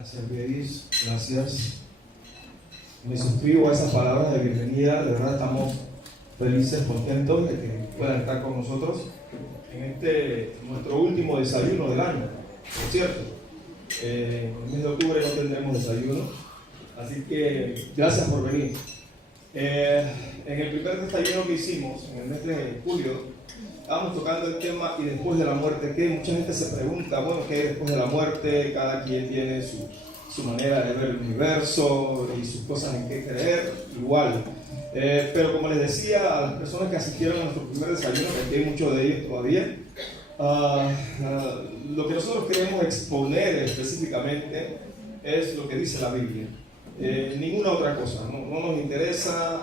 Gracias, Beis, gracias. Me suscribo a esas palabras de bienvenida. De verdad estamos felices, contentos de que puedan estar con nosotros en nuestro último desayuno del año. Por cierto, en el mes de octubre no tendremos desayuno, así que gracias por venir. En el primer desayuno que hicimos, en el mes de julio, estábamos tocando el tema y después de la muerte, que mucha gente se pregunta, bueno, ¿qué es después de la muerte? Cada quien tiene su manera de ver el universo y sus cosas en qué creer, igual. Pero como les decía a las personas que asistieron a nuestro primer desayuno, que aquí hay muchos de ellos todavía, lo que nosotros queremos exponer específicamente es lo que dice la Biblia. Ninguna otra cosa, no nos interesa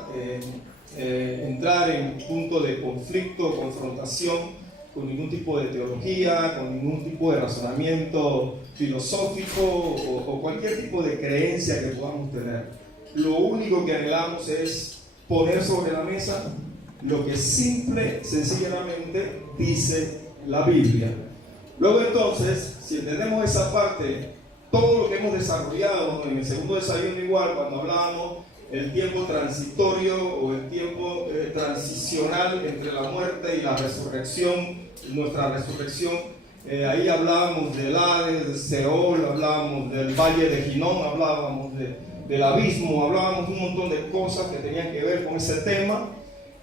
entrar en punto de conflicto, confrontación con ningún tipo de teología, con ningún tipo de razonamiento filosófico o cualquier tipo de creencia que podamos tener. Lo único que anhelamos es poner sobre la mesa lo que simple, sencillamente dice la Biblia. Luego entonces, si entendemos esa parte, todo lo que hemos desarrollado en el segundo desayuno igual, cuando hablábamos el tiempo transitorio o el tiempo transicional entre la muerte y la resurrección, nuestra resurrección, ahí hablábamos del Hades, de Seol, hablábamos del Valle de Hinnom, hablábamos del abismo, hablábamos de un montón de cosas que tenían que ver con ese tema.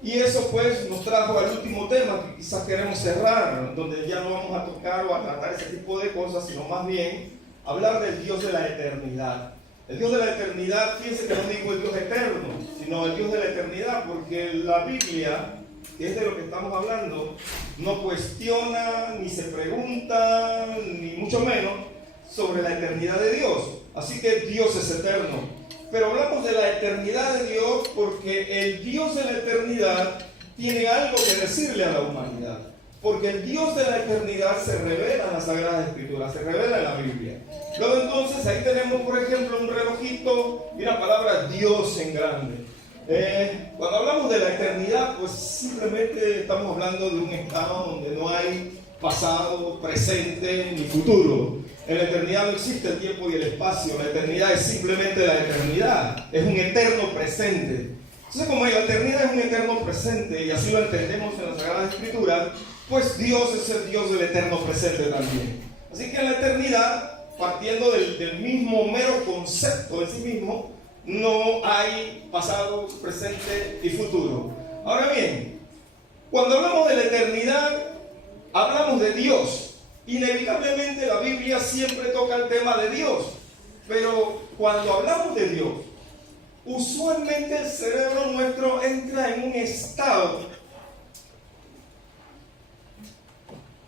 Y eso pues nos trajo al último tema que quizás queremos cerrar, donde ya no vamos a tocar o a tratar ese tipo de cosas, sino más bien hablar del Dios de la eternidad. El Dios de la eternidad, fíjense que no digo el Dios eterno, sino el Dios de la eternidad, porque la Biblia, que es de lo que estamos hablando, no cuestiona, ni se pregunta, ni mucho menos, sobre la eternidad de Dios. Así que Dios es eterno. Pero hablamos de la eternidad de Dios porque el Dios de la eternidad tiene algo que decirle a la humanidad. Porque el Dios de la eternidad se revela en las Sagradas Escrituras, se revela en la Biblia. Luego entonces ahí tenemos, por ejemplo, un relojito y la palabra Dios en grande. Cuando hablamos de la eternidad, pues simplemente estamos hablando de un estado donde no hay pasado, presente ni futuro. En la eternidad no existe el tiempo y el espacio. La eternidad es simplemente la eternidad. Es un eterno presente. Entonces, como la eternidad es un eterno presente, y así lo entendemos en la Sagrada Escritura, pues Dios es el Dios del eterno presente también. Así que en la eternidad, partiendo del mismo mero concepto en sí mismo, no hay pasado, presente y futuro. Ahora bien, cuando hablamos de la eternidad, hablamos de Dios. Inevitablemente la Biblia siempre toca el tema de Dios. Pero cuando hablamos de Dios, usualmente el cerebro nuestro entra en un estado.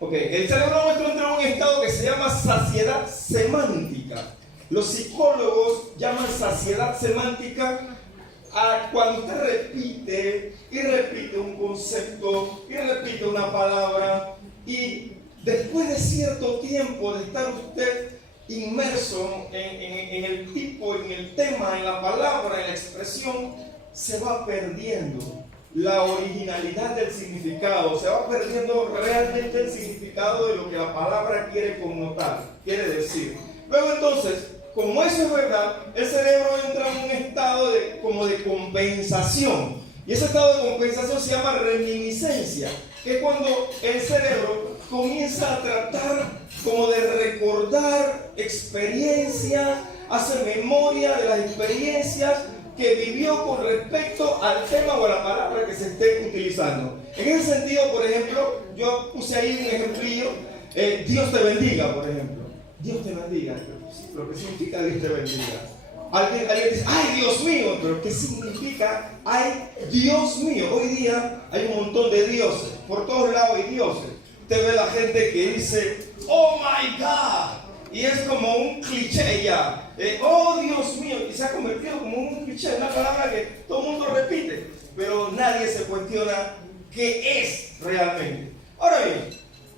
El cerebro nuestro entra en un estado que se llama saciedad semántica. Los psicólogos llaman saciedad semántica a cuando usted repite y repite un concepto y repite una palabra y después de cierto tiempo de estar usted inmerso en el tipo, en el tema, en la palabra, en la expresión, se va perdiendo la originalidad del significado, se va perdiendo realmente el significado de lo que la palabra quiere connotar, quiere decir. Luego entonces, como eso es verdad, el cerebro entra en un estado como de compensación. Y ese estado de compensación se llama reminiscencia, que es cuando el cerebro comienza a tratar como de recordar experiencias, hace memoria de las experiencias que vivió con respecto al tema o a la palabra que se esté utilizando. En ese sentido, por ejemplo, yo puse ahí un ejemplillo, Dios te bendiga, por ejemplo. Dios te bendiga, lo que significa Dios te bendiga. Alguien dice, ¡ay, Dios mío! Pero ¿qué significa, ¡ay, Dios mío! Hoy día hay un montón de dioses, por todos lados hay dioses. Usted ve la gente que dice, ¡oh my God! Y es como un cliché ya. ¡Oh, Dios mío! Y se ha convertido como un cliché, una palabra que todo el mundo repite, pero nadie se cuestiona qué es realmente. Ahora bien,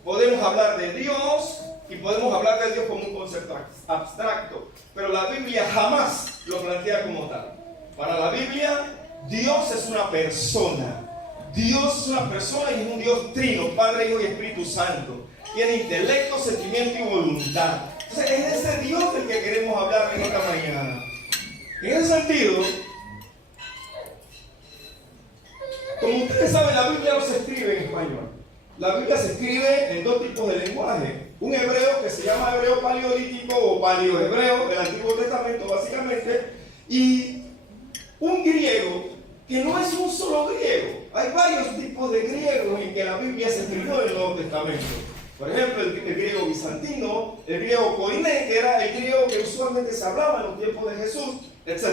podemos hablar de Dios y podemos hablar de Dios como un concepto abstracto, pero la Biblia jamás lo plantea como tal. Para la Biblia, Dios es una persona. Dios es una persona y es un Dios trino, Padre, Hijo y Espíritu Santo. Tiene intelecto, sentimiento y voluntad. Entonces, es de ese Dios del que queremos hablar en esta mañana. En ese sentido, como ustedes saben, la Biblia no se escribe en español. La Biblia se escribe en dos tipos de lenguaje. Un hebreo que se llama hebreo paleolítico o paleohebreo del Antiguo Testamento, básicamente, y un griego que no es un solo griego. Hay varios tipos de griegos en que la Biblia se escribió en el Nuevo Testamento. Por ejemplo, el griego bizantino, el griego koiné, que era el griego que usualmente se hablaba en los tiempos de Jesús, etc.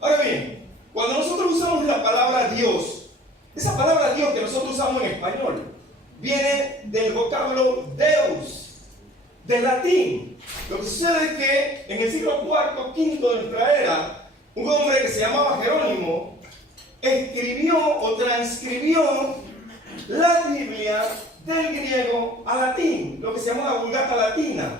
Ahora bien, cuando nosotros usamos la palabra Dios, esa palabra Dios que nosotros usamos en español, viene del vocablo Deus, del latín. Lo que sucede es que en el siglo IV, V de nuestra era, un hombre que se llamaba Jerónimo escribió o transcribió la Biblia del griego al latín, lo que se llama la Vulgata Latina.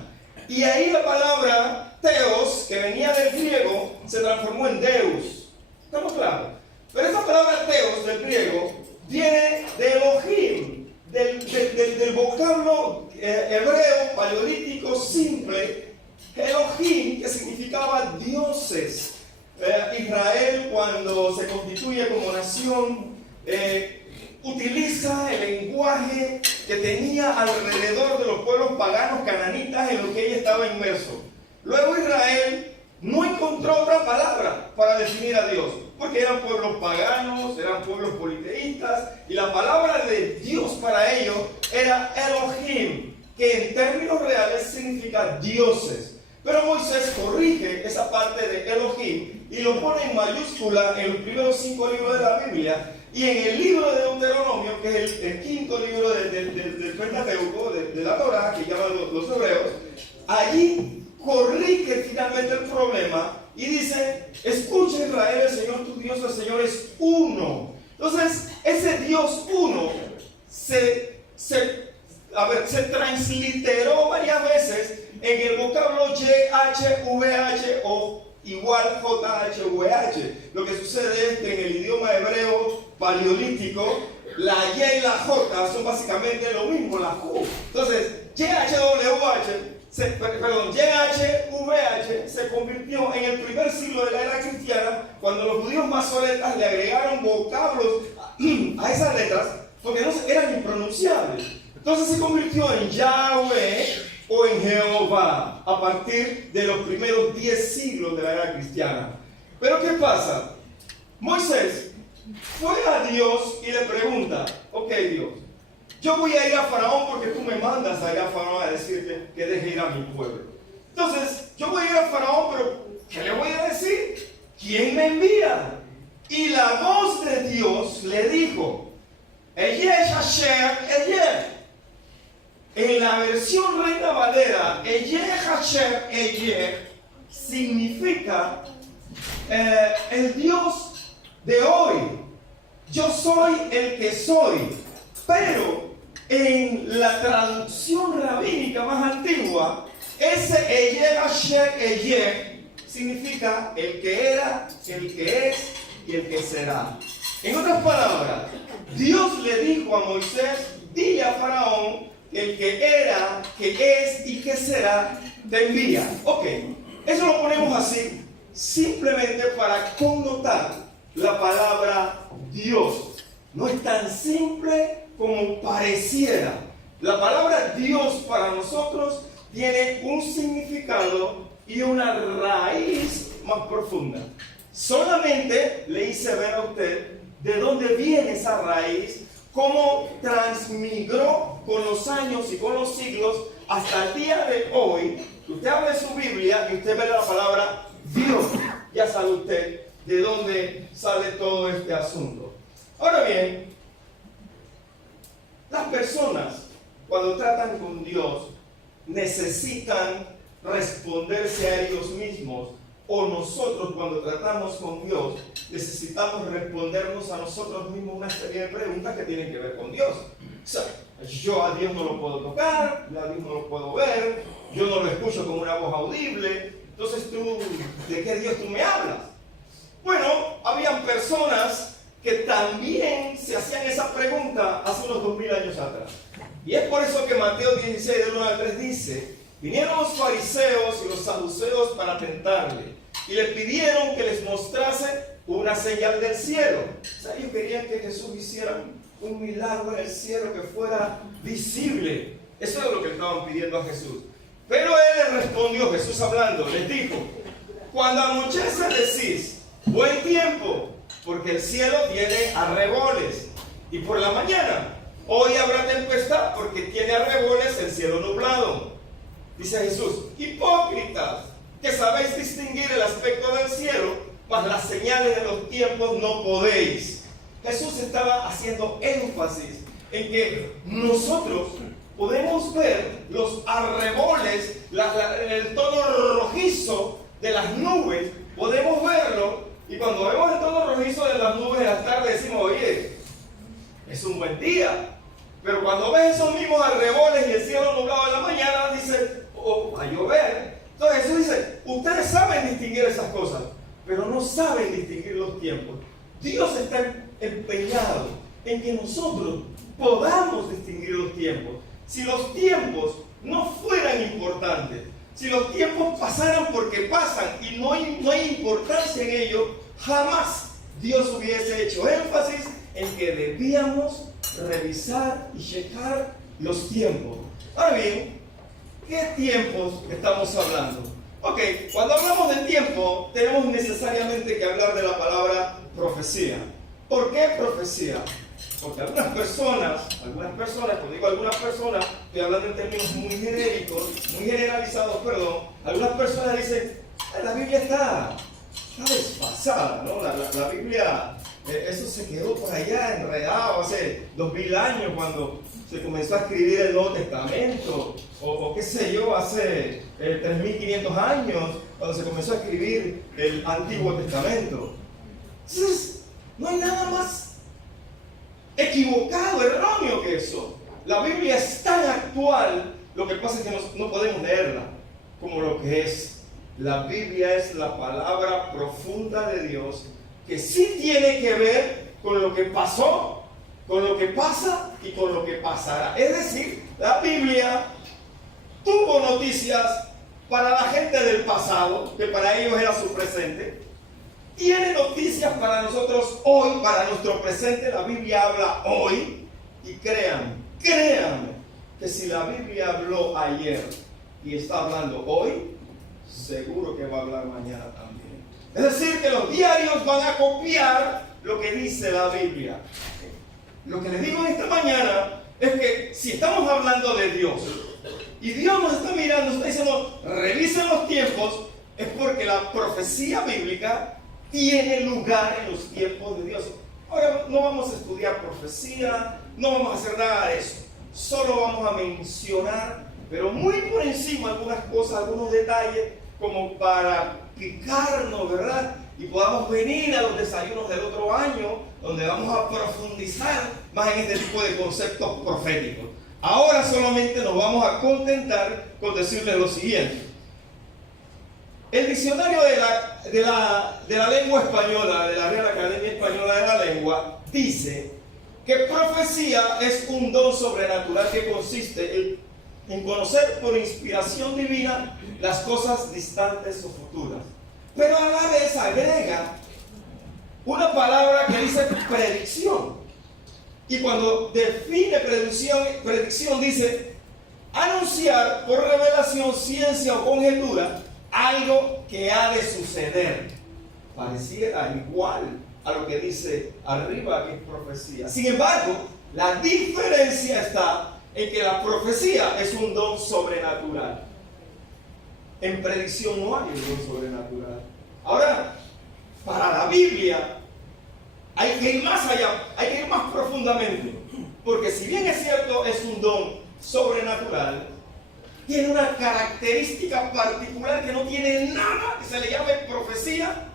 Y ahí la palabra Theos, que venía del griego, se transformó en Deus. ¿Estamos claros? Pero esa palabra Theos del griego viene de Elohim, del vocablo hebreo paleolítico simple, Elohim, que significaba dioses. Israel, cuando se constituye como nación, utiliza el lenguaje que tenía alrededor de los pueblos paganos cananitas en los que ella estaba inmerso. Luego Israel no encontró otra palabra para definir a Dios, porque eran pueblos paganos, eran pueblos politeístas, y la palabra de Dios para ellos era Elohim, que en términos reales significa dioses. Pero Moisés corrige esa parte de Elohim y lo pone en mayúscula en los primeros 5 libros de la Biblia, y en el libro de Deuteronomio, que es el quinto libro del Pentateuco, de la Torá, que llaman los hebreos, allí corrige finalmente el problema y dice: escucha Israel, el Señor tu Dios, el Señor es uno. Entonces, ese Dios uno se transliteró varias veces en el vocablo YHVH o igual JHVH. Lo que sucede es que en el idioma hebreo paleolítico, la Y y la J son básicamente lo mismo, la Q. Entonces, YHVH se convirtió en el primer siglo de la era cristiana, cuando los judíos masoretas le agregaron vocablos a esas letras, porque no eran impronunciables. Entonces se convirtió en Yahweh o en Jehová a partir de los primeros 10 siglos de la era cristiana. Pero ¿qué pasa? Moisés fue a Dios y le pregunta: ok, Dios, yo voy a ir a Faraón porque tú me mandas a ir a Faraón a decirte que deje ir a mi pueblo. Entonces, yo voy a ir a Faraón, pero ¿qué le voy a decir? ¿Quién me envía? Y la voz de Dios le dijo: Eyesh Hashem Eyeh. En la versión Reina Valera, Eyeh Hashem Eyeh significa el Dios de hoy. Yo soy el que soy. Pero en la traducción rabínica más antigua, ese Eyeh Hashem Eyeh significa el que era, el que es y el que será. En otras palabras, Dios le dijo a Moisés: dile a Faraón, el que era, que es y que será, te envía. Ok, eso lo ponemos así, simplemente para connotar la palabra Dios. No es tan simple como pareciera. La palabra Dios para nosotros tiene un significado y una raíz más profunda. Solamente le hice ver a usted de dónde viene esa raíz, cómo transmigró con los años y con los siglos hasta el día de hoy. Usted abre su Biblia y usted ve la palabra Dios. Ya sabe usted de dónde sale todo este asunto. Ahora bien, las personas cuando tratan con Dios necesitan responderse a ellos mismos, o nosotros cuando tratamos con Dios necesitamos respondernos a nosotros mismos una serie de preguntas que tienen que ver con Dios. O sea, yo a Dios no lo puedo tocar, a Dios no lo puedo ver, yo no lo escucho con una voz audible. Entonces ¿de qué Dios tú me hablas? Bueno, habían personas que también se hacían esa pregunta hace unos 2000 años atrás. Y es por eso que Mateo 16, del 1 al 3 dice: Vinieron los fariseos y los saduceos para tentarle y le pidieron que les mostrase una señal del cielo. O sea, ellos querían que Jesús hiciera un milagro en el cielo que fuera visible. Eso es lo que le estaban pidiendo a Jesús. Pero él les respondió, Jesús hablando, les dijo: cuando anochece decís, buen tiempo, porque el cielo tiene arreboles. Y por la mañana, hoy habrá tempestad, porque tiene arreboles el cielo nublado. Dice Jesús: hipócritas, que sabéis distinguir el aspecto del cielo, mas las señales de los tiempos no podéis. Jesús estaba haciendo énfasis en que nosotros podemos ver los arreboles, el tono rojizo de las nubes, podemos verlo, y cuando vemos el tono rojizo de las nubes en la tarde decimos: oye, es un buen día. Pero cuando ves esos mismos arreboles y el cielo nublado en la mañana, dice: oh, va a llover. Entonces Jesús dice: ustedes saben distinguir esas cosas, pero no saben distinguir los tiempos. Dios está empeñado en que nosotros podamos distinguir los tiempos. Si los tiempos no fueran importantes, si los tiempos pasaran porque pasan y no hay importancia en ello, jamás Dios hubiese hecho énfasis en que debíamos revisar y checar los tiempos. Ahora bien, ¿qué tiempos estamos hablando? Ok, cuando hablamos de tiempo, tenemos necesariamente que hablar de la palabra profecía. ¿Por qué profecía? Porque algunas personas, cuando digo algunas personas, estoy hablando en términos muy genéricos, muy generalizados, perdón. Algunas personas dicen: la Biblia está desfasada, ¿no? La Biblia, eso se quedó por allá enredado hace 2000 años cuando se comenzó a escribir el Nuevo Testamento, o qué sé yo, hace 3500 años cuando se comenzó a escribir el Antiguo Testamento. Entonces, no hay nada más equivocado, erróneo que eso. La Biblia es tan actual, lo que pasa es que no podemos leerla como lo que es. La Biblia es la palabra profunda de Dios, que sí tiene que ver con lo que pasó, con lo que pasa y con lo que pasará. Es decir, la Biblia tuvo noticias para la gente del pasado, que para ellos era su presente. Tiene noticias para nosotros hoy, para nuestro presente. La Biblia habla hoy. Y créanme que si la Biblia habló ayer y está hablando hoy, seguro que va a hablar mañana también. Es decir, que los diarios van a copiar lo que dice la Biblia. Lo que les digo esta mañana es que si estamos hablando de Dios y Dios nos está mirando, nos está diciendo: revisen los tiempos, es porque la profecía bíblica tiene lugar en los tiempos de Dios. Ahora no vamos a estudiar profecía, no vamos a hacer nada de eso. Solo vamos a mencionar, pero muy por encima, algunas cosas, algunos detalles, como para picarnos, ¿verdad? Y podamos venir a los desayunos del otro año, donde vamos a profundizar más en este tipo de conceptos proféticos. Ahora solamente nos vamos a contentar con decirles lo siguiente. El diccionario de la lengua española, de la Real Academia Española de la Lengua, dice que profecía es un don sobrenatural que consiste en conocer por inspiración divina las cosas distantes o futuras. Pero a la vez agrega una palabra que dice predicción. Y cuando define predicción dice anunciar por revelación, ciencia o conjetura algo que ha de suceder. Pareciera igual a lo que dice arriba, que es profecía. Sin embargo, la diferencia está en que la profecía es un don sobrenatural. En predicción no hay un don sobrenatural. Ahora, para la Biblia hay que ir más allá, hay que ir más profundamente. Porque si bien es cierto, es un don sobrenatural, tiene una característica particular que no tiene nada que se le llame profecía,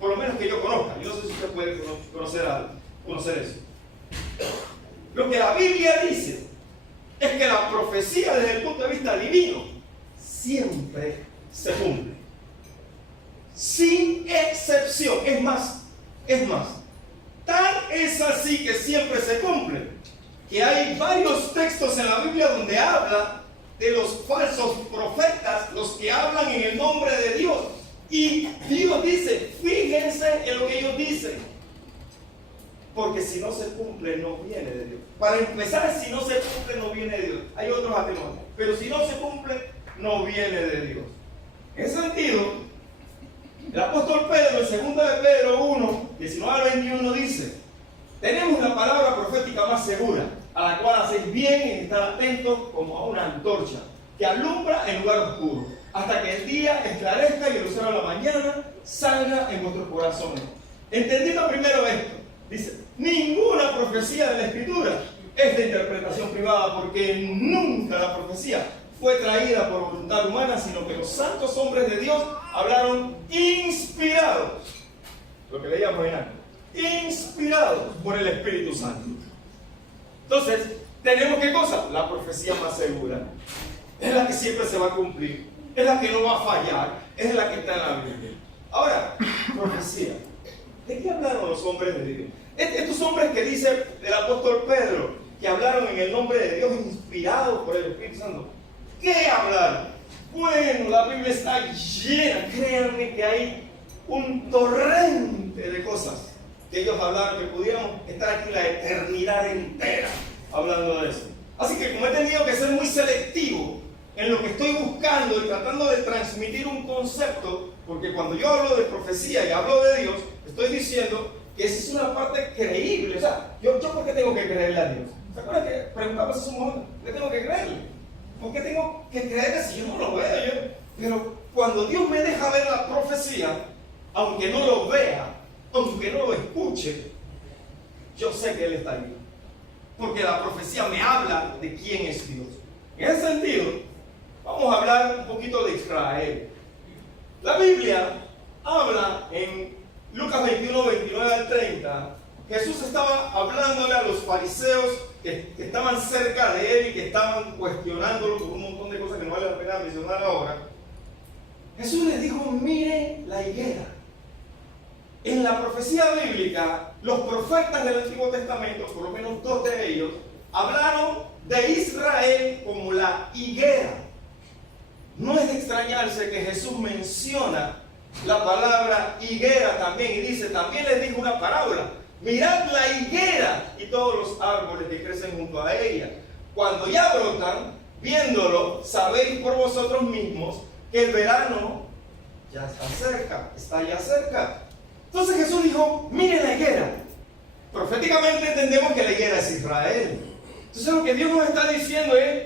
por lo menos que yo conozca. Yo no sé si usted puede conocer eso. Lo que la Biblia dice es que la profecía desde el punto de vista divino siempre se cumple, sin excepción. Es más, tan es así que siempre se cumple, que hay varios textos en la Biblia donde habla de los falsos profetas, los que hablan en el nombre de Dios. Y Dios dice, fíjense en lo que ellos dicen, porque si no se cumple, no viene de Dios. Para empezar, si no se cumple, no viene de Dios. Hay otros atenuantes, pero si no se cumple, no viene de Dios. En ese sentido, el apóstol Pedro, en 2 de Pedro 1, 19 al 21, dice: tenemos la palabra profética más segura, a la cual hacéis bien en estar atentos como a una antorcha que alumbra en lugar oscuro, hasta que el día esclarezca y el lucero de la mañana salga en vuestros corazones. Entendiendo primero esto, dice: ninguna profecía de la Escritura es de interpretación privada, porque nunca la profecía fue traída por voluntad humana, sino que los santos hombres de Dios hablaron inspirados, lo que leíamos en antes, inspirados por el Espíritu Santo. Entonces, tenemos ¿qué cosa? La profecía más segura. Es la que siempre se va a cumplir, es la que no va a fallar, es la que está en la Biblia. Ahora, profecía. ¿De qué hablaron los hombres de Dios? Estos hombres que dice el apóstol Pedro, que hablaron en el nombre de Dios, inspirados por el Espíritu Santo. ¿Qué hablaron? Bueno, la Biblia está llena, créanme que hay un torrente de cosas que ellos hablaron, que pudiéramos estar aquí la eternidad entera hablando de eso. Así que como he tenido que ser muy selectivo en lo que estoy buscando y tratando de transmitir un concepto, porque cuando yo hablo de profecía y hablo de Dios, estoy diciendo que esa es una parte creíble. O sea, ¿yo por qué tengo que creerle a Dios? ¿Se acuerdan que preguntamos hace un momento? ¿Por qué tengo que creerle? ¿Por qué tengo que creerle si yo no lo veo? Pero cuando Dios me deja ver la profecía, aunque no lo vea, aunque no lo escuche, yo sé que Él está ahí. Porque la profecía me habla de quién es Dios. En ese sentido, vamos a hablar un poquito de Israel. La Biblia habla en Lucas 21, 29 al 30. Jesús estaba hablándole a los fariseos que estaban cerca de Él y que estaban cuestionándolo por un montón de cosas que no vale la pena mencionar ahora. Jesús les dijo: miren la higuera. En la profecía bíblica, los profetas del Antiguo Testamento, por lo menos 2 de ellos, hablaron de Israel como la higuera. No es de extrañarse que Jesús menciona la palabra higuera también, y dice: también les dijo una parábola. Mirad la higuera y todos los árboles que crecen junto a ella. Cuando ya brotan, viéndolo, sabéis por vosotros mismos que el verano ya está cerca, está ya cerca. Entonces Jesús dijo: miren la higuera. Proféticamente entendemos que la higuera es Israel. Entonces lo que Dios nos está diciendo es: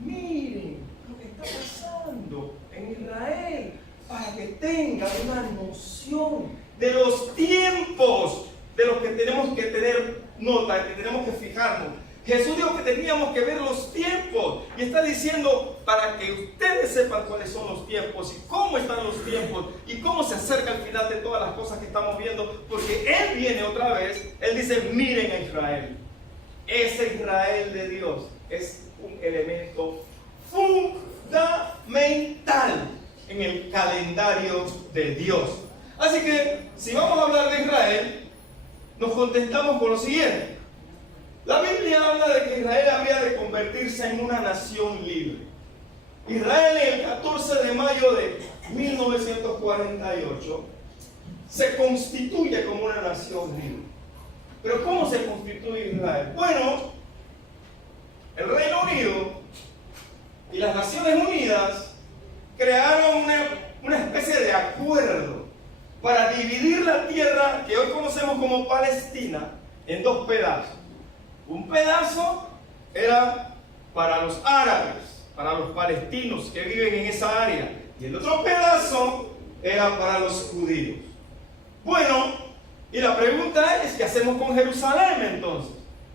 miren lo que está pasando en Israel, para que tengan una noción de los tiempos de los que tenemos que tener nota, que tenemos que fijarnos. Jesús dijo que teníamos que ver los tiempos, y está diciendo para que ustedes sepan cuáles son los tiempos y cómo están los tiempos y cómo se acerca el final de todas las cosas que estamos viendo, porque Él viene otra vez. Él dice: miren a Israel. Ese Israel de Dios es un elemento fundamental en el calendario de Dios. Así que si vamos a hablar de Israel, nos contentamos con lo siguiente. La Biblia habla de que Israel había de convertirse en una nación libre. Israel, el 14 de mayo de 1948 se constituye como una nación libre. Pero ¿cómo se constituye Israel? Bueno, el Reino Unido y las Naciones Unidas crearon una especie de acuerdo para dividir la tierra que hoy conocemos como Palestina en 2 pedazos. Un pedazo era para los árabes, para los palestinos que viven en esa área, y el otro pedazo era para los judíos. Bueno, y la pregunta es: ¿qué hacemos con Jerusalén entonces?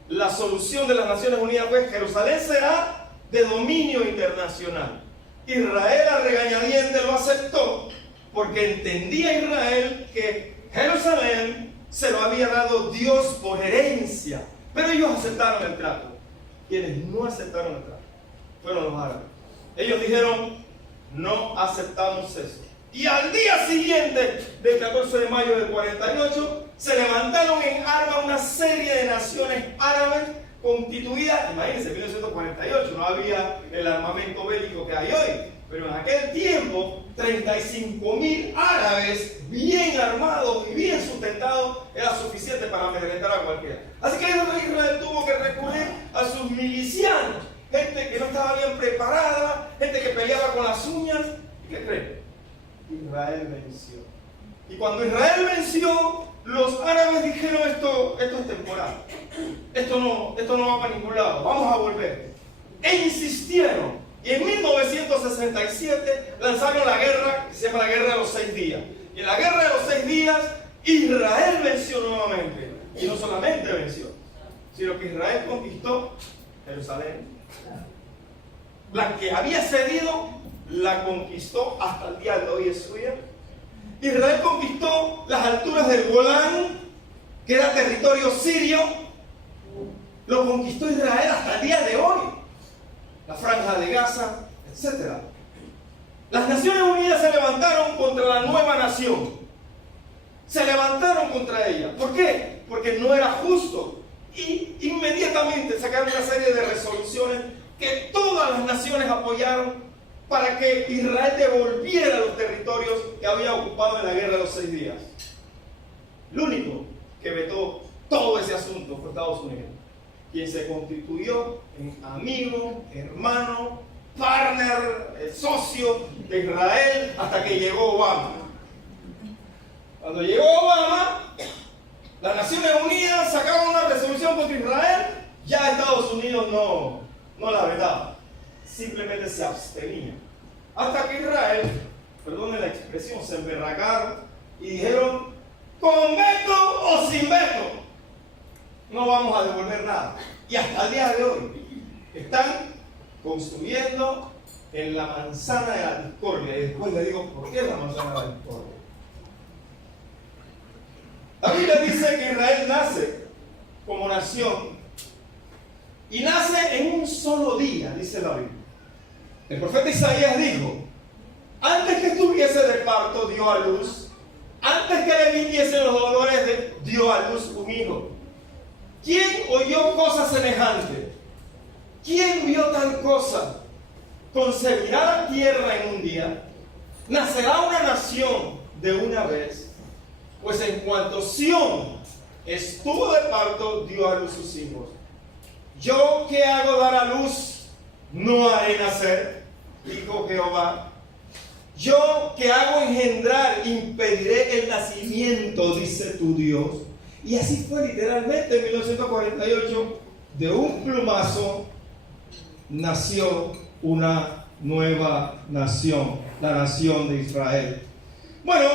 La solución de las Naciones Unidas fue: Jerusalén será de dominio internacional. Israel a regañadientes lo aceptó, porque entendía Israel que Jerusalén se lo había dado Dios por herencia. Pero ellos aceptaron el trato. Quienes no aceptaron el trato fueron los árabes. Ellos dijeron: no aceptamos eso. Y al día siguiente del 14 de mayo del 48 se levantaron en armas una serie de naciones árabes constituida, imagínense, en 1948 no había el armamento bélico que hay hoy, pero en aquel tiempo 35.000 árabes bien armados y bien sustentados era suficiente para amedrentar a cualquiera. Así que Israel tuvo que recurrir a sus milicianos, gente que no estaba bien preparada, gente que peleaba con las uñas. ¿Y qué creen? Israel venció. Y cuando Israel venció, los árabes dijeron esto es temporal, esto no va para ningún lado, vamos a volver. E insistieron, y en 1967 lanzaron la guerra que se llama la Guerra de los 6 días. Y en la Guerra de los 6 días, Israel venció nuevamente. Y no solamente venció, sino que Israel conquistó Jerusalén. La que había cedido, la conquistó hasta el día de hoy, es suya. Israel conquistó las alturas del Golán, que era territorio sirio. Lo conquistó Israel hasta el día de hoy. La Franja de Gaza, etc. Las Naciones Unidas se levantaron contra la nueva nación. Se levantaron contra ella. ¿Por qué? Porque no era justo. Y inmediatamente sacaron una serie de resoluciones que todas las naciones apoyaron para que Israel devolviera los territorios que había ocupado en la Guerra de los 6 días. El único que vetó todo ese asunto fue Estados Unidos, quien se constituyó en amigo, hermano, partner, socio de Israel hasta que llegó Obama. Cuando llegó Obama, las Naciones Unidas sacaron una resolución contra Israel, ya Estados Unidos no la vetaba, simplemente se abstenía. Hasta que Israel, perdonen la expresión, se emberracaron y dijeron, con veto o sin veto, no vamos a devolver nada. Y hasta el día de hoy están construyendo en la manzana de la discordia. Y después le digo, ¿por qué la manzana de la discordia? La Biblia dice que Israel nace como nación y nace en un solo día, dice la Biblia. El profeta Isaías dijo, antes que estuviese de parto dio a luz, antes que le viniesen los dolores dio a luz un hijo. ¿Quién oyó cosa semejante? ¿Quién vio tal cosa? Concebirá la tierra en un día, nacerá una nación de una vez, pues en cuanto Sión estuvo de parto dio a luz sus hijos. Yo que hago dar a luz, no haré nacer, dijo Jehová. Yo que hago engendrar, impediré el nacimiento, dice tu Dios. Y así fue literalmente en 1948, de un plumazo nació una nueva nación, la nación de Israel. Bueno,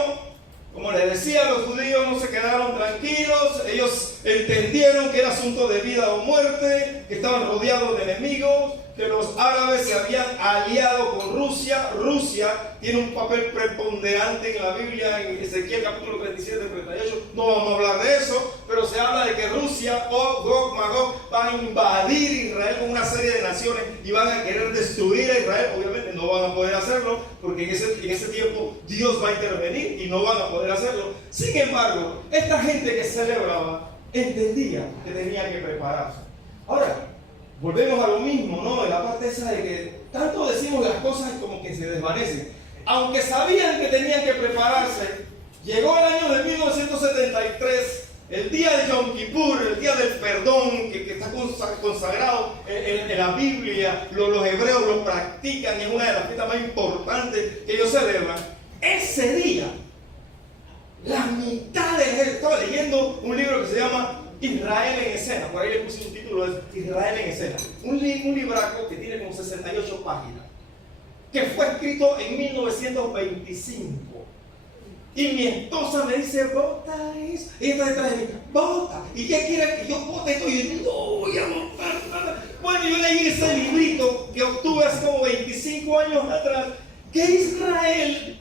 como les decía, los judíos no se quedaron tranquilos, ellos entendieron que era asunto de vida o muerte, que estaban rodeados de enemigos, que los árabes se habían aliado con Rusia. Rusia tiene un papel preponderante en la Biblia, en Ezequiel capítulo 37-38, no vamos a hablar de eso, pero se habla de que Rusia, Gog, Magog, van a invadir Israel con una serie de naciones y van a querer destruir a Israel. Obviamente no van a poder hacerlo, porque en ese tiempo Dios va a intervenir y no van a poder hacerlo. Sin embargo, esta gente que celebraba entendía que tenía que prepararse. Ahora, volvemos a lo mismo, ¿no? En la parte esa de que tanto decimos las cosas como que se desvanecen. Aunque sabían que tenían que prepararse, llegó el año de 1973, el día de Yom Kippur, el día del perdón, que está consagrado en la Biblia. Los hebreos lo practican y es una de las fiestas más importantes que ellos celebran. Ese día, la mitad del ejército, estaba leyendo un libro que se llama Israel en escena, por ahí le puse un título de Israel en escena, un libraco que tiene como 68 páginas, que fue escrito en 1925. Y mi esposa me dice, vota eso. Ella está detrás de mí, vota. ¿Y qué quiere que yo vote esto? Y yo no voy a votar nada. Bueno, yo leí ese librito que obtuve hace como 25 años atrás, que Israel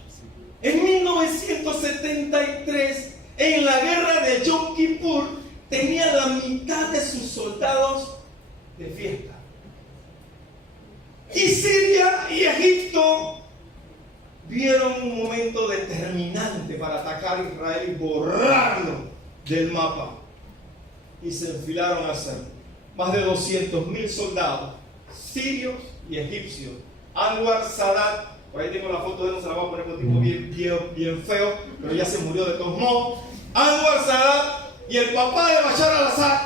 en 1973, en la guerra de Yom Kippur, tenía la mitad de sus soldados de fiesta. Y Siria y Egipto vieron un momento determinante para atacar a Israel y borrarlo del mapa. Y se enfilaron a hacerlo. más de 200.000 soldados, sirios y egipcios. Anwar Sadat, por ahí tengo la foto de él, no se la voy a poner con un tipo bien feo, pero ya se murió de todos modos. Anwar Sadat y el papá de Bashar al-Assad,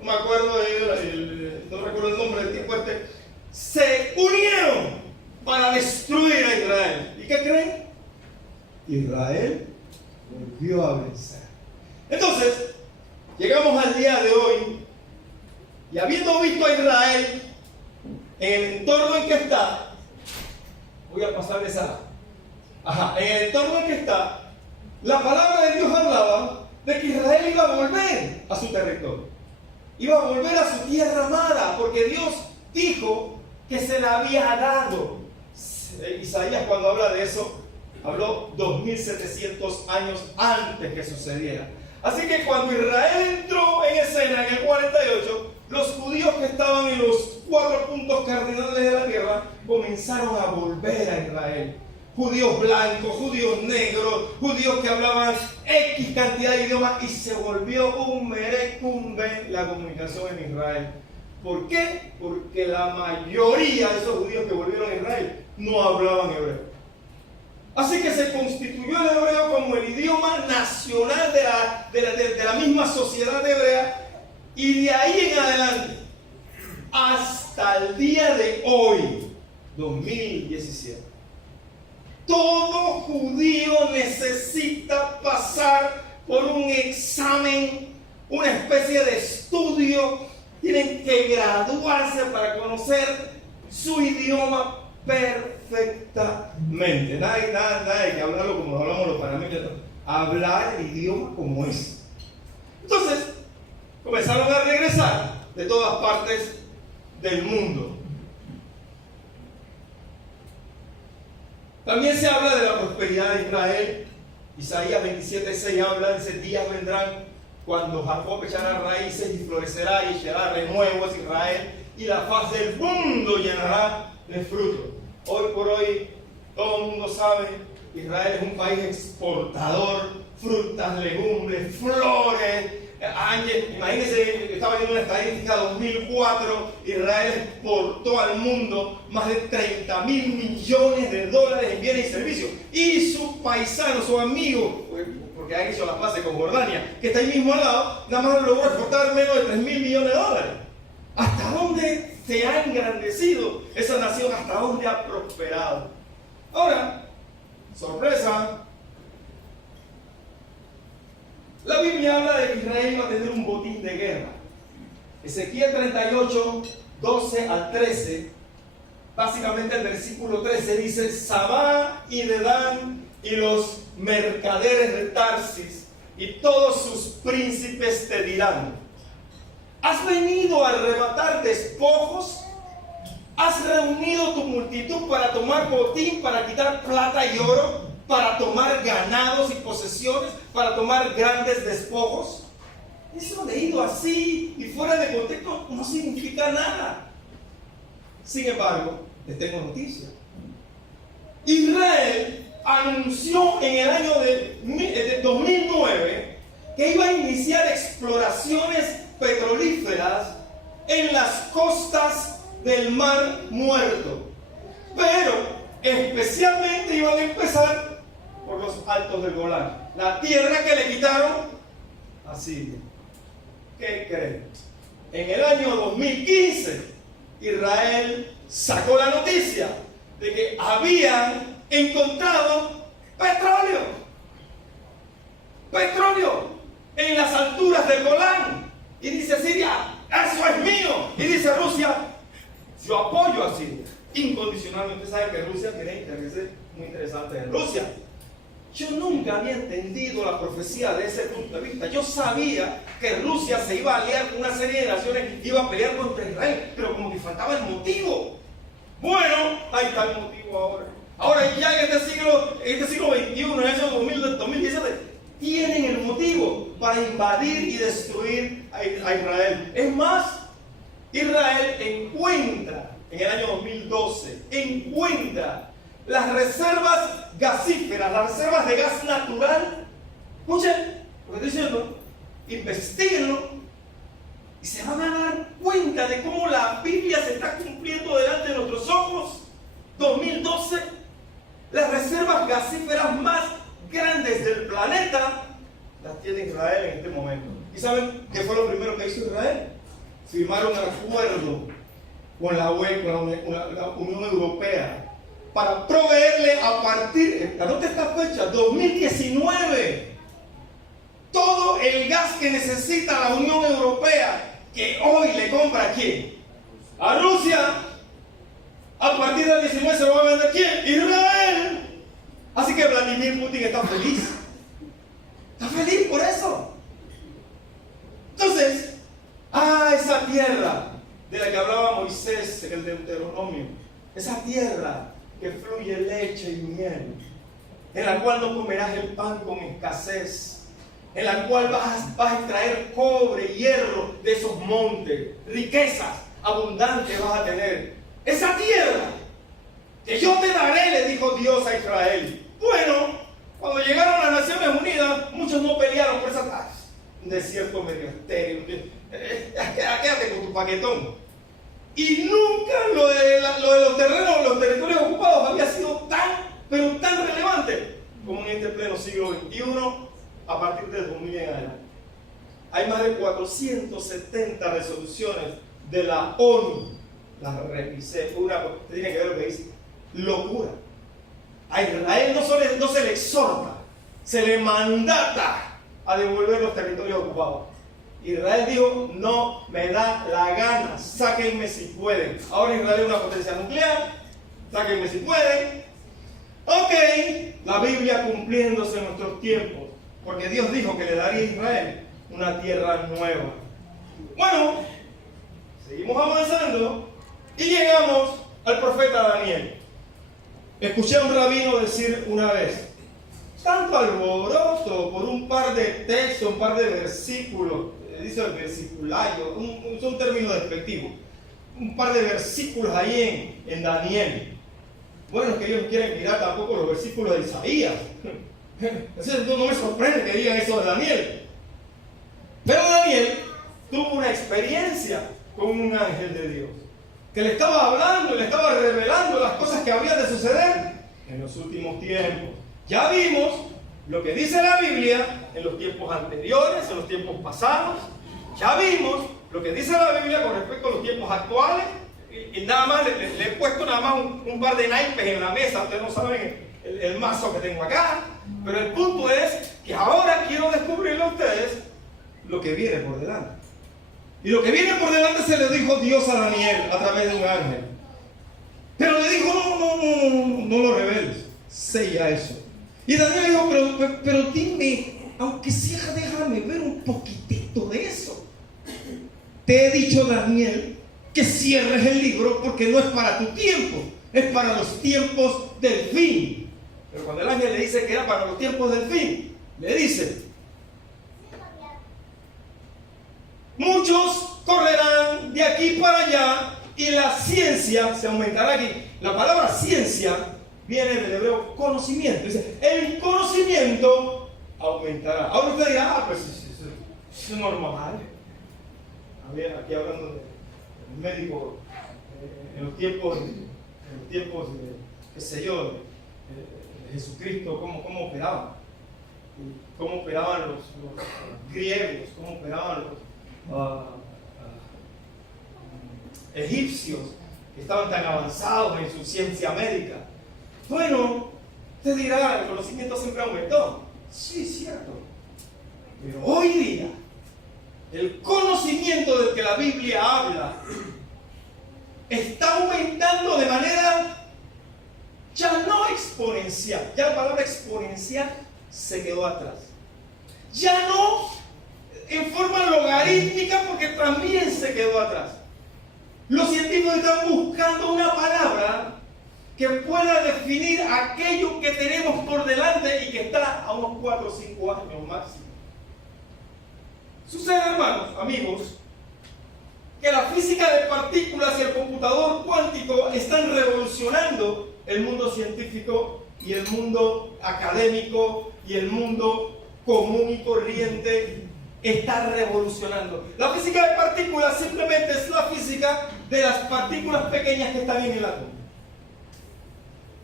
no me acuerdo, no recuerdo el nombre del tipo este, se unieron para destruir a Israel. ¿Y qué creen? Israel volvió a vencer. Entonces, llegamos al día de hoy y habiendo visto a Israel en el entorno en que está, voy a pasar esa. En el entorno en que está, la palabra de Dios hablaba de que Israel iba a volver a su territorio, iba a volver a su tierra amada, porque Dios dijo que se la había dado. Isaías, cuando habla de eso, habló 2700 años antes que sucediera. Así que cuando Israel entró en escena en el 48, los judíos que estaban en los 4 puntos cardinales de la tierra comenzaron a volver a Israel. Judíos blancos, judíos negros, judíos que hablaban X cantidad de idiomas, y se volvió un merecumbe la comunicación en Israel. ¿Por qué? Porque la mayoría de esos judíos que volvieron a Israel no hablaban hebreo. Así que se constituyó el hebreo como el idioma nacional de la misma sociedad hebrea, y de ahí en adelante, hasta el día de hoy, 2017, todo judío necesita pasar por un examen, una especie de estudio. Tienen que graduarse para conocer su idioma perfectamente. Nada de que hablarlo como lo hablamos los panameños. Hablar el idioma como es. Entonces, comenzaron a regresar de todas partes del mundo. También se habla de la prosperidad de Israel. Isaías 27:6 habla, dice: días vendrán cuando Jacob echará raíces y florecerá y echará renuevos Israel, y la faz del mundo llenará de fruto. Hoy por hoy, todo el mundo sabe, Israel es un país exportador, frutas, legumbres, flores. Imagínense, estaba viendo una estadística 2004, Israel exportó al mundo más de 30.000 millones de dólares en bienes y servicios. Y sus paisanos, sus amigos, porque han hecho las paces con Jordania, que está ahí mismo al lado, nada más logró exportar menos de 3.000 millones de dólares. ¿Hasta dónde se ha engrandecido esa nación? ¿Hasta dónde ha prosperado? Ahora, sorpresa, la Biblia habla de que Israel iba a tener un botín de guerra. Ezequiel 38, 12 al 13, básicamente el versículo 13 dice: Sabá y Dedán y los mercaderes de Tarsis y todos sus príncipes te dirán: ¿has venido a arrebatar despojos? ¿Has reunido tu multitud para tomar botín, para quitar plata y oro, para tomar ganados y posesiones, para tomar grandes despojos? Eso leído así y fuera de contexto no significa nada. Sin embargo, les tengo noticias. Israel anunció en el año de 2009 que iba a iniciar exploraciones petrolíferas en las costas del Mar Muerto, pero especialmente iban a empezar por los altos del Golán, la tierra que le quitaron a Siria. ¿Qué creen? En el año 2015 Israel sacó la noticia de que habían encontrado petróleo en las alturas del Golán, y dice Siria: eso es mío. Y dice Rusia: yo apoyo a Siria incondicionalmente. Saben que Rusia tiene intereses muy interesantes en Rusia. Yo nunca había entendido la profecía de ese punto de vista. Yo sabía que Rusia se iba a aliar con una serie de naciones, iba a pelear contra Israel, pero como que faltaba el motivo. Bueno, ahí está el motivo ahora. Ahora ya en este siglo XXI, en el año 2017, tienen el motivo para invadir y destruir a Israel. Es más, Israel encuentra, en el año 2012, encuentra las reservas gasíferas, las reservas de gas natural. Escuchen lo que estoy diciendo, investiguenlo, y se van a dar cuenta de cómo la Biblia se está cumpliendo delante de nuestros ojos. 2012, las reservas gasíferas más grandes del planeta las tiene Israel en este momento. ¿Y saben qué fue lo primero que hizo Israel? Firmaron un acuerdo con la UE, con la Unión Europea, para proveerle a partir, anote esta fecha, 2019, todo el gas que necesita la Unión Europea, que hoy le compra ¿a quién? A Rusia. A partir del 19 se lo va a vender ¿quién? Israel. Así que Vladimir Putin está feliz. Está feliz por eso. Entonces, esa tierra de la que hablaba Moisés en el Deuteronomio, esa tierra que fluye leche y miel, en la cual no comerás el pan con escasez, en la cual vas a extraer cobre, hierro de esos montes, riquezas abundantes vas a tener. Esa tierra que yo te daré, le dijo Dios a Israel. Bueno, cuando llegaron a las Naciones Unidas, muchos no pelearon por esa tierra. Un desierto medio estéril. Quédate con tu paquetón. Y nunca lo de los terrenos, los territorios ocupados había sido pero tan relevante como en este pleno siglo XXI, a partir del 2000 en adelante. Hay más de 470 resoluciones de la ONU. Las revisé. Tiene que ver lo que dice. Locura. A Israel no se le exhorta, se le mandata a devolver los territorios ocupados. Israel dijo, no me da la gana, sáquenme si pueden. Ahora Israel es una potencia nuclear, sáquenme si pueden. Ok, la Biblia cumpliéndose en nuestros tiempos, porque Dios dijo que le daría a Israel una tierra nueva. Bueno, seguimos avanzando y llegamos al profeta Daniel. Escuché a un rabino decir una vez, tanto alboroto por un par de textos, un par de versículos, dice el versiculario, son términos despectivos, un par de versículos ahí en Daniel. Bueno, es que ellos quieren mirar tampoco los versículos de Isaías. Entonces no me sorprende que digan eso de Daniel. Pero Daniel tuvo una experiencia con un ángel de Dios, que le estaba hablando y le estaba revelando las cosas que habían de suceder en los últimos tiempos. Ya vimos lo que dice la Biblia en los tiempos anteriores, en los tiempos pasados. Ya vimos lo que dice la Biblia con respecto a los tiempos actuales. Y nada más le he puesto nada más un par de naipes en la mesa. Ustedes no saben el mazo que tengo acá. Pero el punto es que ahora quiero descubrirle a ustedes lo que viene por delante. Y lo que viene por delante se le dijo Dios a Daniel a través de un ángel. Pero le dijo, no lo reveles, sella eso. Y Daniel dijo, pero dime, aunque sea, déjame ver un poquitito de eso. Te he dicho, Daniel, que cierres el libro porque no es para tu tiempo, es para los tiempos del fin. Pero cuando el ángel le dice que era para los tiempos del fin, le dice, muchos correrán de aquí para allá y la ciencia se aumentará aquí. La palabra ciencia viene del hebreo conocimiento. Dice, el conocimiento aumentará. Ahora usted dirá, pues eso es normal. Aquí hablando de médico en los tiempos qué sé yo, de Jesucristo, cómo operaban. Cómo operaban los griegos, cómo operaban los egipcios, que estaban tan avanzados en su ciencia médica. Bueno, usted dirá, el conocimiento siempre aumentó. Sí, es cierto. Pero hoy día, el conocimiento del que la Biblia habla está aumentando de manera ya no exponencial. Ya la palabra exponencial se quedó atrás. Ya no en forma logarítmica, porque también se quedó atrás. Los científicos están buscando una palabra que pueda definir aquello que tenemos por delante y que está a unos 4 o 5 años máximo. Sucede, hermanos, amigos, que la física de partículas y el computador cuántico están revolucionando el mundo científico y el mundo académico y el mundo común y corriente está revolucionando. La física de partículas simplemente es la física de las partículas pequeñas que están en el átomo.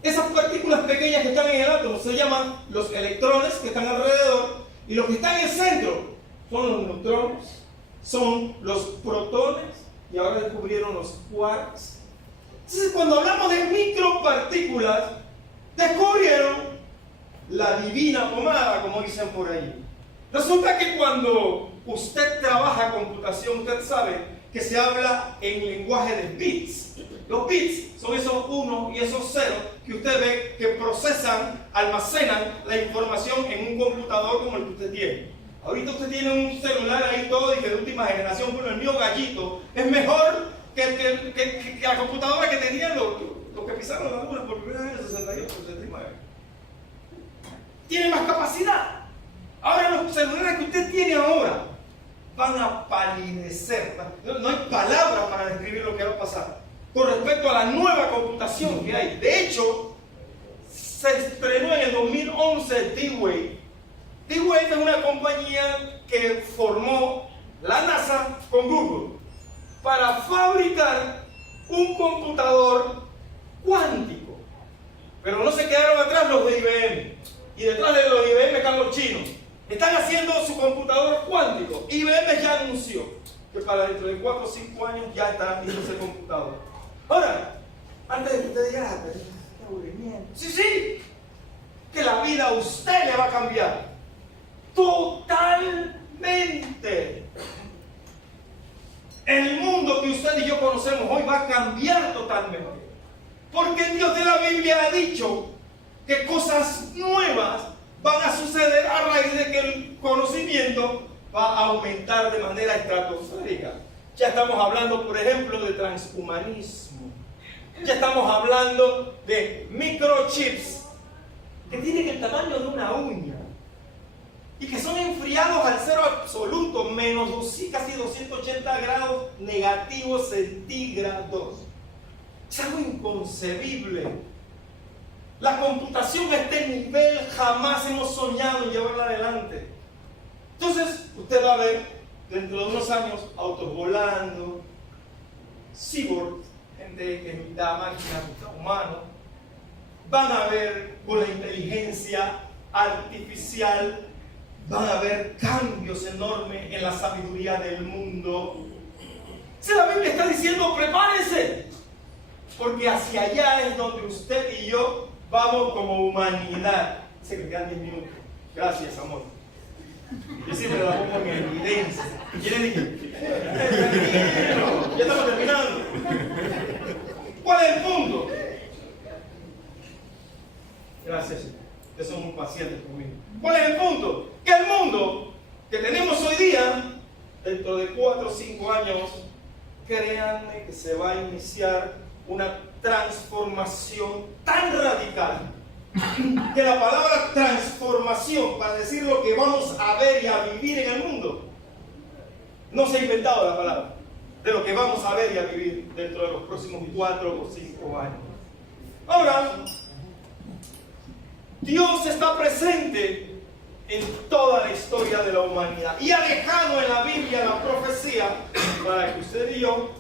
Esas partículas pequeñas que están en el átomo se llaman los electrones que están alrededor, y los que están en el centro son los neutrones, son los protones, y ahora descubrieron los quarks. Entonces, cuando hablamos de micropartículas, descubrieron la divina pomada, como dicen por ahí. Resulta que cuando usted trabaja computación, usted sabe que se habla en lenguaje de bits. Los bits son esos 1 y esos 0 que usted ve que procesan, almacenan la información en un computador como el que usted tiene. Ahorita usted tiene un celular ahí todo y que de última generación, bueno, el mío gallito es mejor que la computadora que tenían los que pisaron la luna por primera vez en el 68, 69. Tiene más capacidad. Ahora los celulares que usted tiene ahora van a palidecer. No hay palabras para describir lo que va a pasar con respecto a la nueva computación que hay. De hecho, se estrenó en el 2011 D-Wave. D-Wave es una compañía que formó la NASA con Google para fabricar un computador cuántico. Pero no se quedaron atrás los de IBM. Y detrás de los IBM están los chinos. Están haciendo su computador cuántico. IBM ya anunció que para dentro de 4 o 5 años ya está listo ese computador. Ahora, antes de que usted diga, pero qué aburrimiento. Sí, que la vida a usted le va a cambiar. Totalmente. El mundo que usted y yo conocemos hoy va a cambiar totalmente. Porque Dios de la Biblia ha dicho que cosas nuevas van a suceder a raíz de que el conocimiento va a aumentar de manera estratosférica. Ya estamos hablando, por ejemplo, de transhumanismo. Ya estamos hablando de microchips que tienen el tamaño de una uña y que son enfriados al cero absoluto, casi 280 grados negativos centígrados. Es algo inconcebible. La computación a este nivel jamás hemos soñado en llevarla adelante. Entonces, usted va a ver dentro de unos años autos volando, cyborgs, gente que es mitad máquina, mitad humano. Van a ver con la inteligencia artificial, van a haber cambios enormes en la sabiduría del mundo. Si la Biblia está diciendo, prepárense, porque hacia allá es donde usted y yo vamos como humanidad. Se me quedan 10 minutos. Gracias, amor. Yo siempre la pongo en evidencia. ¿Y le dije? Ya estamos terminando. ¿Cuál es el punto? Gracias, ustedes son muy pacientes conmigo. ¿Cuál es el punto? Que el mundo que tenemos hoy día, dentro de 4 o 5 años, créanme que se va a iniciar una transformación tan radical que la palabra transformación, para decir lo que vamos a ver y a vivir en el mundo, no se ha inventado la palabra de lo que vamos a ver y a vivir dentro de los próximos 4 o 5 años. Ahora, Dios está presente en toda la historia de la humanidad y ha dejado en la Biblia la profecía para que usted y yo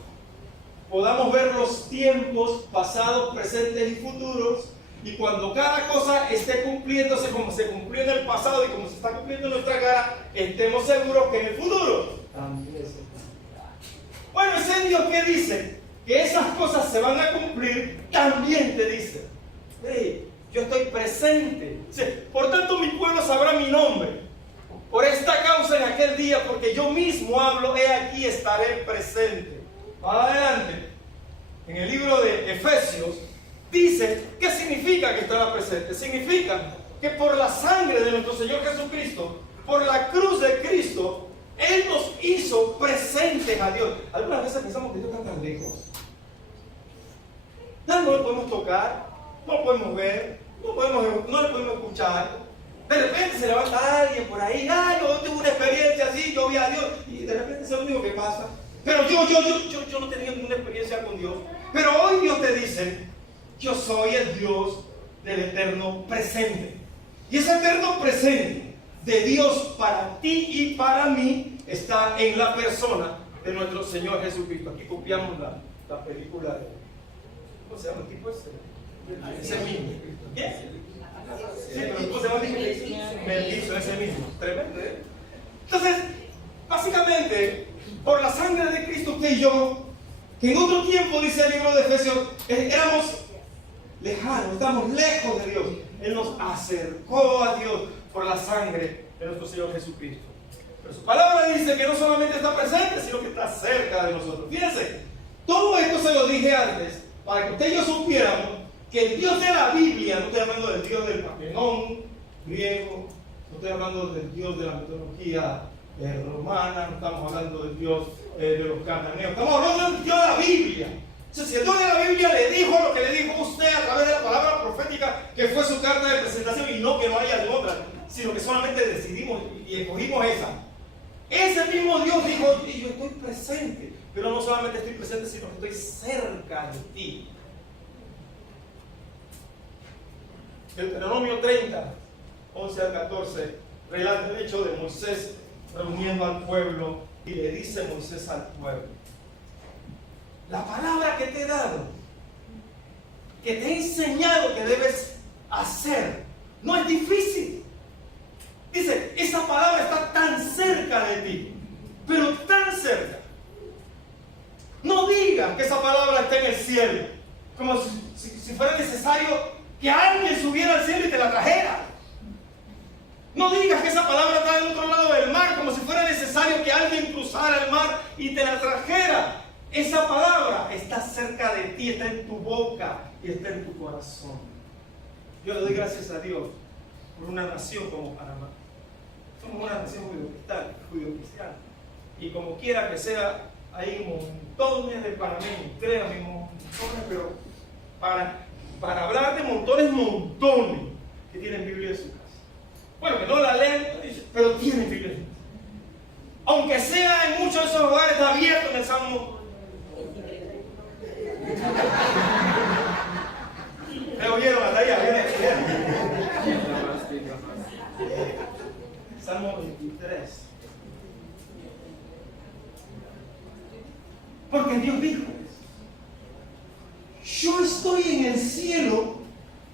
podamos ver los tiempos pasados, presentes y futuros, y cuando cada cosa esté cumpliéndose como se cumplió en el pasado y como se está cumpliendo en nuestra cara, estemos seguros que en el futuro también se cumplirá. Bueno, ese Dios que dice que esas cosas se van a cumplir, también te dice, hey, yo estoy presente. Por tanto, mi pueblo sabrá mi nombre. Por esta causa en aquel día, porque yo mismo hablo, he aquí estaré presente. Más adelante, en el libro de Efesios, dice, ¿qué significa que estará presente? Significa que por la sangre de nuestro Señor Jesucristo, por la cruz de Cristo, Él nos hizo presentes a Dios. Algunas veces pensamos que Dios está tan lejos. Ya no lo podemos tocar, no lo podemos ver, no le podemos escuchar. De repente se levanta alguien por ahí, yo tuve una experiencia así, yo vi a Dios, y de repente es lo único que pasa. Pero yo no tenía ninguna experiencia con Dios. Pero hoy Dios te dice, yo soy el Dios del eterno presente. Y ese eterno presente de Dios para ti y para mí está en la persona de nuestro Señor Jesucristo. Aquí copiamos la película de... ¿Cómo se llama el tipo ese? Ese mismo. ¿Qué? Sí, pero ¿cómo se llama el tipo? Mel Gibson, ese mismo. Tremendo, ¿eh? Entonces, básicamente, por la sangre de Cristo, usted y yo, que en otro tiempo, dice el libro de Efesios, éramos lejanos, estamos lejos de Dios. Él nos acercó a Dios por la sangre de nuestro Señor Jesucristo. Pero su palabra dice que no solamente está presente, sino que está cerca de nosotros. Fíjense, todo esto se lo dije antes, para que usted y yo supiéramos que el Dios de la Biblia, no estoy hablando del Dios del Partenón griego, no estoy hablando del Dios de la mitología romana, no estamos hablando del Dios de los cananeos, estamos hablando del Dios de la Biblia. Entonces, si el Dios de la Biblia le dijo lo que le dijo a usted a través de la palabra profética, que fue su carta de presentación, y no que no haya de otra, sino que solamente decidimos y escogimos esa. Ese mismo Dios dijo, yo estoy presente, pero no solamente estoy presente, sino que estoy cerca de ti. Deuteronomio 30, 11 al 14, relata el hecho de Moisés reuniendo al pueblo, y le dice Moisés al pueblo: la palabra que te he dado, que te he enseñado que debes hacer, no es difícil. Dice, esa palabra está tan cerca de ti, pero tan cerca. No digas que esa palabra está en el cielo, como si fuera necesario que alguien subiera al cielo y te la trajera. No digas que esa palabra está del otro lado del mar, como si fuera necesario que alguien cruzara el mar y te la trajera. Esa palabra está cerca de ti, está en tu boca y está en tu corazón. Yo le doy gracias a Dios por una nación como Panamá. Somos una nación judío-cristiana. Y como quiera que sea, hay montones de panameños, créanme, montones, pero para hablar de montones que tienen Biblia en su casa. Bueno, que no la leen, pero tienen Biblia en su casa. Aunque sea en muchos de esos lugares está abierto en el Salmo. ¿Me oyeron hasta allá? Salmo 23. Porque Dios dijo: yo estoy en el cielo,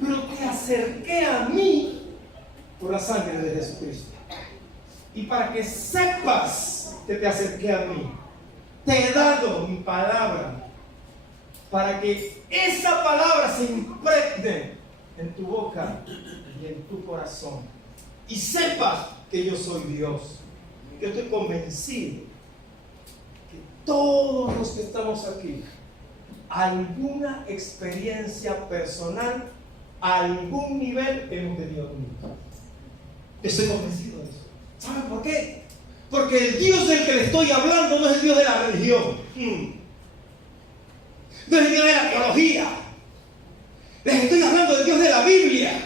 pero te acerqué a mí por la sangre de Jesucristo. Y para que sepas que te acerqué a mí, te he dado mi palabra, para que esa palabra se impregne en tu boca y en tu corazón, y sepas que yo soy Dios. Yo estoy convencido que todos los que estamos aquí, alguna experiencia personal, a algún nivel hemos tenido con Dios. Estoy convencido de eso. ¿Saben por qué? Porque el Dios del que le estoy hablando no es el Dios de la religión, no es el Dios de la teología. Les estoy hablando del Dios de la Biblia,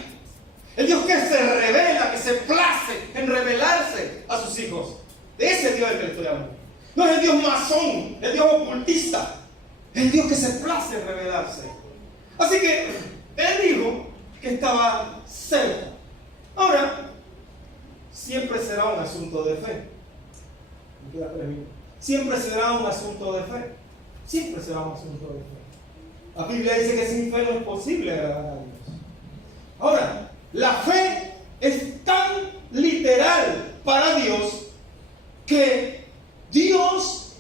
el Dios que se revela, que se place en revelarse a sus hijos. De ese Dios del que le estoy hablando. No es el Dios masón, el Dios ocultista, es el Dios que se place en revelarse. Así que él dijo que estaba cerca. Ahora, siempre será un asunto de fe. Siempre será un asunto de fe. Siempre será un asunto de fe. La Biblia dice que sin fe no es posible agradar a Dios. Ahora, la fe es tan literal para Dios que Dios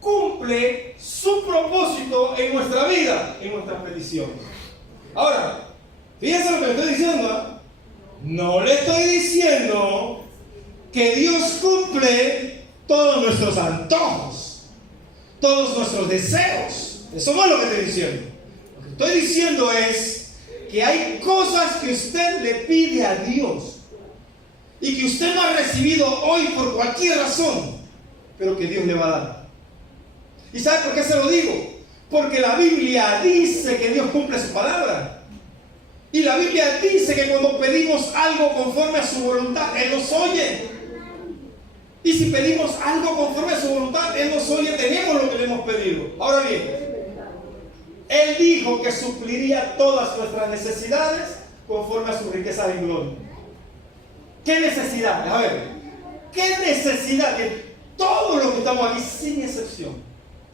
cumple su propósito en nuestra vida, en nuestras peticiones. Ahora, fíjense lo que le estoy diciendo, ¿eh? No le estoy diciendo que Dios cumple todos nuestros antojos, todos nuestros deseos. Eso no es lo que estoy diciendo. Lo que estoy diciendo es que hay cosas que usted le pide a Dios y que usted no ha recibido hoy por cualquier razón, pero que Dios le va a dar. ¿Y sabe por qué se lo digo? Porque la Biblia dice que Dios cumple su palabra. Y la Biblia dice que cuando pedimos algo conforme a su voluntad, Él nos oye. Y si pedimos algo conforme a su voluntad, Él nos oye, tenemos lo que le hemos pedido. Ahora bien, Él dijo que supliría todas nuestras necesidades conforme a sus riquezas en gloria. ¿Qué necesidad? A ver, ¿qué necesidad? Que todos los que estamos aquí, sin excepción,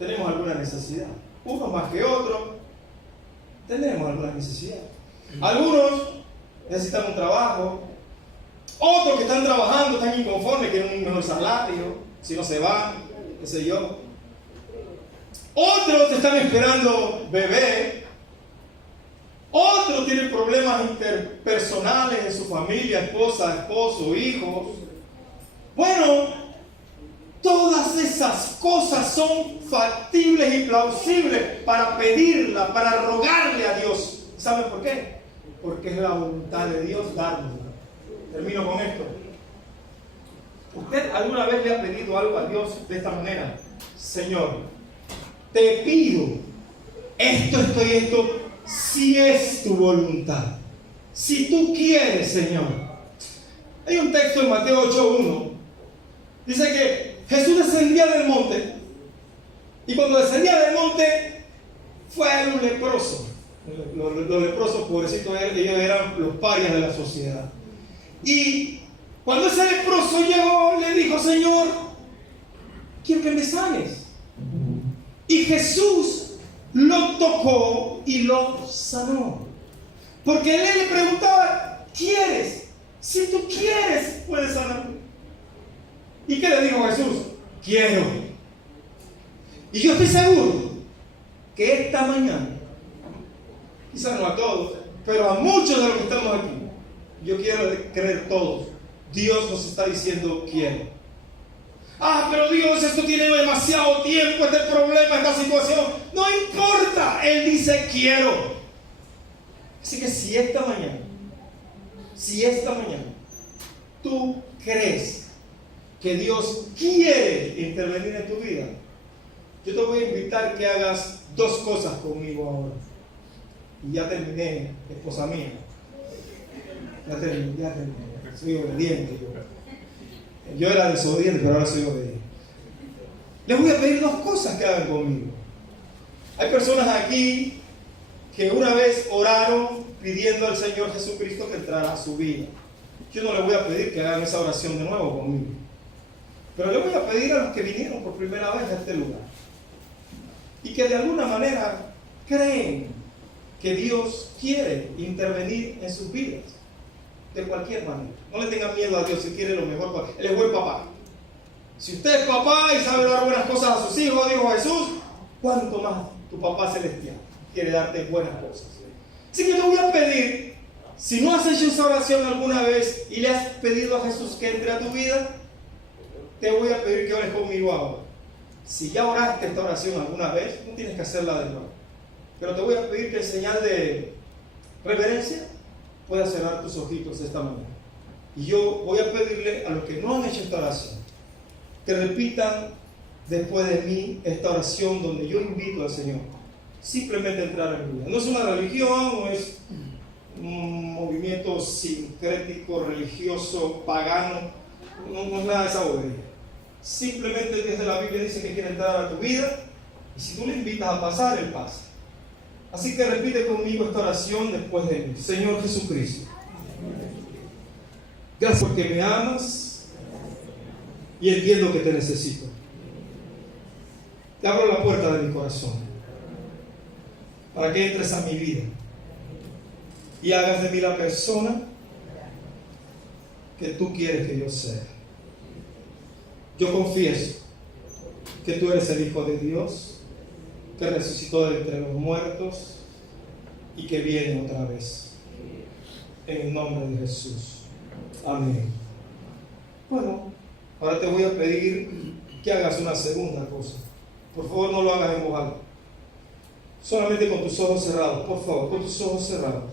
tenemos alguna necesidad. Unos más que otros, tenemos alguna necesidad. Algunos necesitan un trabajo, otros que están trabajando, están inconformes, quieren un mejor salario, si no se van, qué sé yo. Otros están esperando bebé. Otros tienen problemas interpersonales en su familia, esposa, esposo, hijos. Bueno, todas esas cosas son factibles y plausibles para pedirla, para rogarle a Dios. ¿Saben por qué? Porque es la voluntad de Dios darnos. Termino con esto. ¿Usted alguna vez le ha pedido algo a Dios de esta manera? Señor, te pido esto, si es tu voluntad. Si tú quieres, Señor. Hay un texto en Mateo 8:1. Dice que Jesús descendía del monte. Y cuando descendía del monte, fue a un leproso. Los leprosos, pobrecitos, ellos eran los parias de la sociedad. Y cuando ese leproso llegó, le dijo: Señor, quiero que me sanes. Y Jesús lo tocó y lo sanó. Porque él le preguntaba: ¿quieres? Si tú quieres, puedes sanarme. ¿Y qué le dijo Jesús? Quiero. Y yo estoy seguro que esta mañana, quizás no a todos, pero a muchos de los que estamos aquí, yo quiero creer todos, Dios nos está diciendo: quiero. Ah, pero Dios, esto tiene demasiado tiempo, este problema, esta situación. No importa, Él dice: quiero. Así que si esta mañana tú crees que Dios quiere intervenir en tu vida, yo te voy a invitar que hagas dos cosas conmigo ahora. Y ya terminé, esposa mía. Ya terminé. Soy obediente yo. Yo era desobediente, pero ahora soy obediente. Les voy a pedir dos cosas que hagan conmigo. Hay personas aquí que una vez oraron pidiendo al Señor Jesucristo que entrara a su vida. Yo no les voy a pedir que hagan esa oración de nuevo conmigo, pero les voy a pedir a los que vinieron por primera vez a este lugar y que de alguna manera creen que Dios quiere intervenir en sus vidas. De cualquier manera. No le tengan miedo a Dios, si quiere lo mejor. Él es buen papá. Si usted es papá y sabe dar buenas cosas a sus hijos, dijo Jesús, ¿cuánto más tu papá celestial quiere darte buenas cosas? Así que yo te voy a pedir, si no has hecho esa oración alguna vez y le has pedido a Jesús que entre a tu vida, te voy a pedir que ores conmigo ahora. Si ya oraste esta oración alguna vez, no tienes que hacerla de nuevo. Pero te voy a pedir que en señal de reverencia puedas cerrar tus ojitos de esta manera. Y yo voy a pedirle a los que no han hecho esta oración que repitan después de mí esta oración donde yo invito al Señor simplemente a entrar en mi vida. No es una religión, no es un movimiento sincrético, religioso, pagano, no es nada de esa bobería. Simplemente desde la Biblia dice que quiere entrar a tu vida y si tú le invitas a pasar, Él pasa. Así que repite conmigo esta oración después de mí. Señor Jesucristo, gracias porque me amas y entiendo que te necesito. Te abro la puerta de mi corazón para que entres a mi vida y hagas de mí la persona que tú quieres que yo sea. Yo confieso que tú eres el Hijo de Dios, que resucitó de entre los muertos y que viene otra vez. En el nombre de Jesús. Amén. Bueno, ahora te voy a pedir que hagas una segunda cosa. Por favor, no lo hagas en voz alta. Solamente con tus ojos cerrados, por favor, con tus ojos cerrados.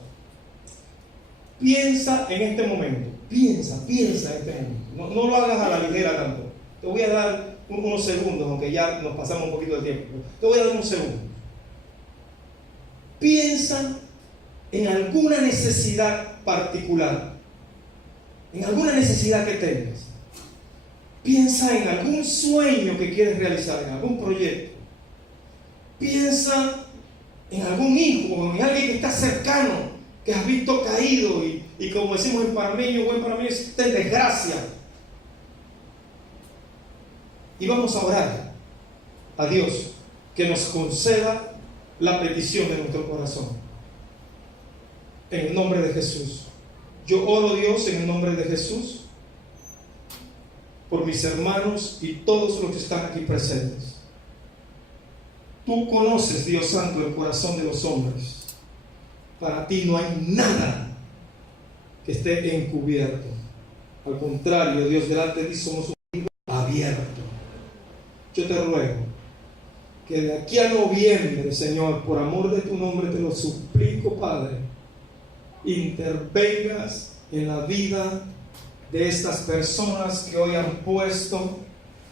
Piensa en este momento. Piensa en este momento. No lo hagas a la ligera tanto. Te voy a dar unos segundos, aunque ya nos pasamos un poquito de tiempo. Te voy a dar unos segundos. Piensa en alguna necesidad particular, en alguna necesidad que tengas. Piensa en algún sueño que quieres realizar, en algún proyecto. Piensa en algún hijo, en alguien que está cercano, que has visto caído y y como decimos en panameño, buen panameño, esta es desgracia. Y vamos a orar a Dios que nos conceda la petición de nuestro corazón. En el nombre de Jesús. Yo oro, Dios, en el nombre de Jesús, por mis hermanos y todos los que están aquí presentes. Tú conoces, Dios Santo, el corazón de los hombres. Para ti no hay nada que esté encubierto. Al contrario, Dios, delante de ti somos un libro abierto. Yo te ruego que de aquí a noviembre, Señor, por amor de tu nombre te lo suplico, Padre, intervengas en la vida de estas personas que hoy han puesto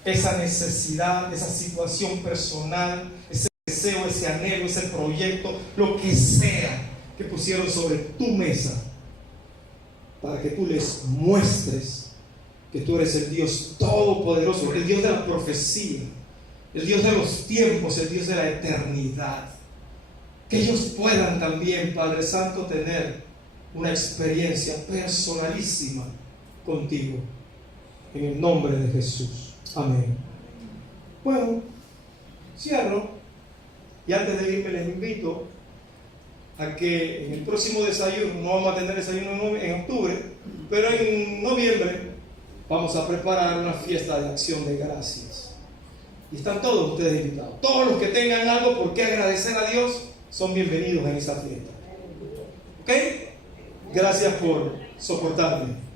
esa necesidad, esa situación personal, ese deseo, ese anhelo, ese proyecto, lo que sea que pusieron sobre tu mesa, para que tú les muestres que tú eres el Dios todopoderoso, el Dios de la profecía, el Dios de los tiempos, el Dios de la eternidad. Que ellos puedan también, Padre Santo, tener una experiencia personalísima contigo, en el nombre de Jesús. Amén. Bueno, cierro, y antes de irme les invito a que en el próximo desayuno, no vamos a tener desayuno en octubre, pero en noviembre vamos a preparar una fiesta de acción de gracias. Y están todos ustedes invitados. Todos los que tengan algo por qué agradecer a Dios son bienvenidos en esa fiesta. ¿Ok? Gracias por soportarme.